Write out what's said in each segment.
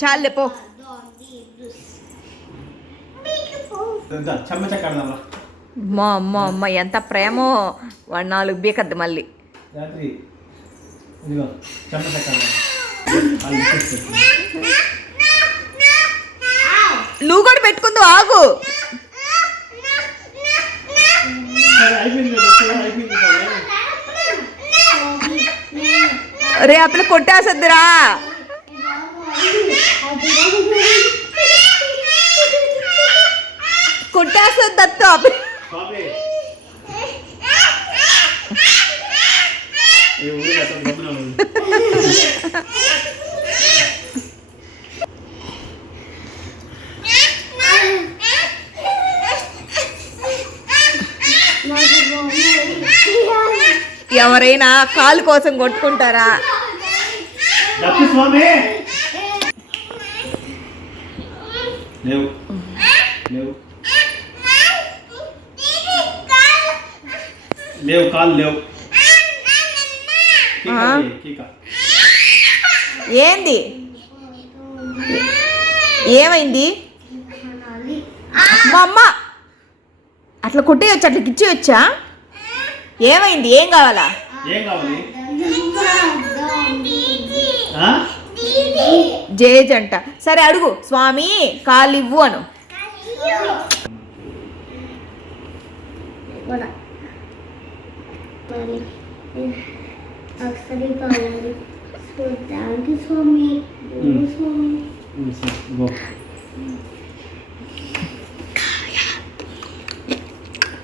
చాలే పో చెమ్మ చెక్కడదామా అమ్మా అమ్మ ఎంత ప్రేమో. వాడు నాలుగు బీకద్దు మళ్ళీ. రాత్రి ఇదిగో చెమ్మ. నువ్వు కూడా పెట్టుకుందు ఆగు. రే అప్పుడు కొట్టేసద్దురా కొట్టేసద్దు దత్తు. అప్పుడు ఎవరైనా కాలు కోసం కొట్టుకుంటారా? లేవు. లేవు. ఏంది? ఏమైంది? మా అమ్మ. అట్లా కొట్టేయచ్చు? అట్లా గిచ్చేయచ్చా? ఏమైంది? ఏం కావాలా? ఏం కావాలి? ఆ? జేజ్ అంట సరే అడుగు. స్వామి కాలు ఇవ్వు అను.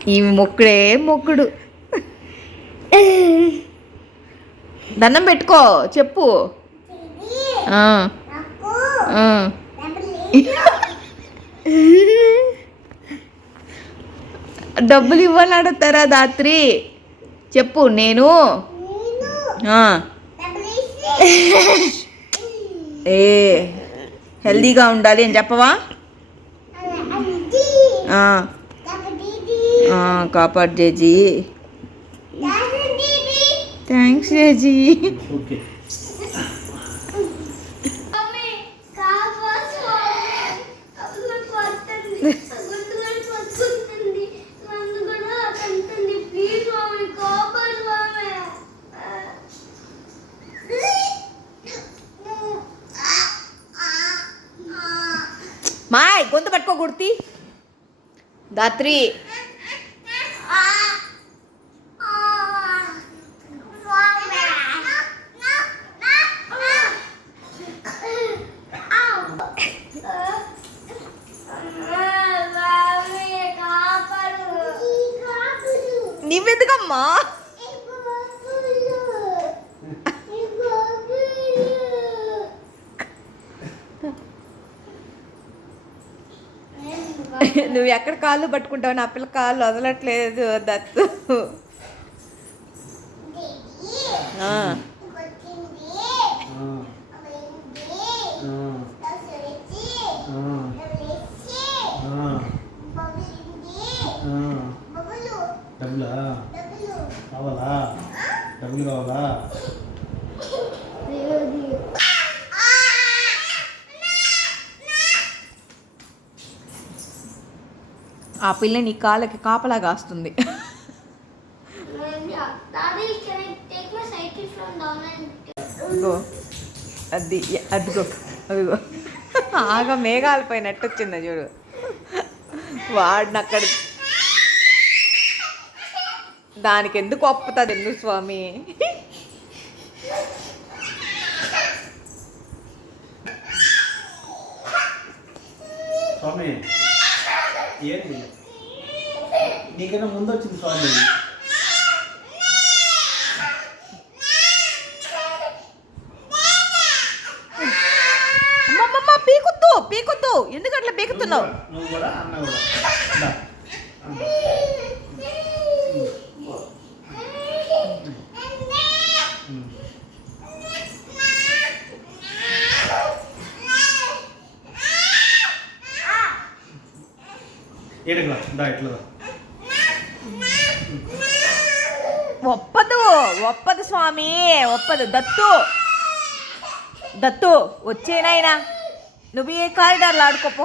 ఈమె మొక్కుడే మొక్కుడు. దండం పెట్టుకో చెప్పు. డబ్బులు ఇవ్వాలని అడుగుతారా దాత్రి. చెప్పు నేను? ఏ హెల్దీగా ఉండాలి అని చెప్పవా? ఆ, కాపాడు జేజీ. థ్యాంక్స్ ఓకే మాయ్ గొంతు పట్టుకో కుర్తి దాత్రి నీవెందుకమ్మా? నువ్వు ఎక్కడ కాళ్ళు పట్టుకుంటావు నా పిల్ల కాళ్ళు వదలట్లేదు దత్తు ఆ, ఆ, ఆ, ఆ, ఆ, ఆ. డబ్బులా? కావాలా? డబ్బులు కావాలా? ఆ పిల్ల నీ కాళ్ళకి కాపలా కాస్తుంది అదిగో అది అదిగో అదిగో. ఆగా మేఘాలు పోయినట్టు వచ్చింది చూడు. వాడిని అక్కడ దానికి ఎందుకు ఒప్పుతుంది ఎందుకు స్వామి? నీకైనా ముందు వచ్చింది స్వామి పీకుద్దు పీకుద్దు. ఎందుకు అట్లా పీకుతున్నావు? నువ్వు కూడా అన్న కూడా. ఏడకు రా దా ఇట్లా రా ఒప్పదు ఒప్పదు స్వామి ఒప్పదు. దత్తు దత్తు వచ్చేనాయనా నువ్వు ఏ కారిడార్లో ఆడుకోపో.